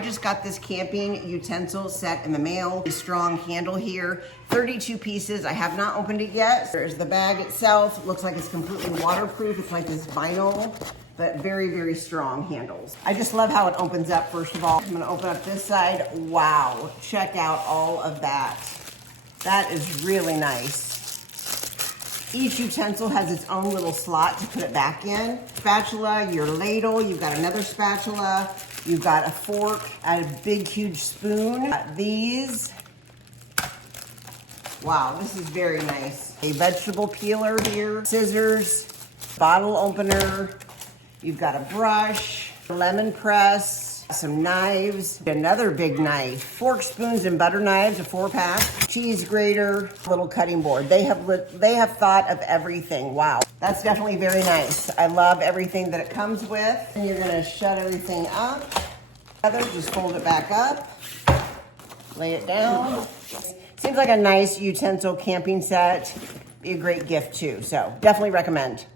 I just got this camping utensil set in the mail. A strong handle here, 32 pieces. I have not opened it yet. There's the bag itself. It looks like it's completely waterproof. It's like this vinyl, but very, very strong handles. I just love how it opens up, first of all. I'm gonna open up this side. Wow, check out all of that. That is really nice. Each utensil has its own little slot to put it back in. Spatula, your ladle, you've got another spatula, you've got a fork, a big, huge spoon. These, wow, this is very nice. A vegetable peeler here, scissors, bottle opener, you've got a brush, lemon press, some knives, another big knife, fork, spoons, and butter knives, a 4-pack, cheese grater, little cutting board. They have thought of everything. Wow, that's definitely very nice. I love everything that it comes with. And you're gonna shut everything up. Just fold it back up, lay it down. Seems like a nice utensil camping set. Be a great gift too, so definitely recommend.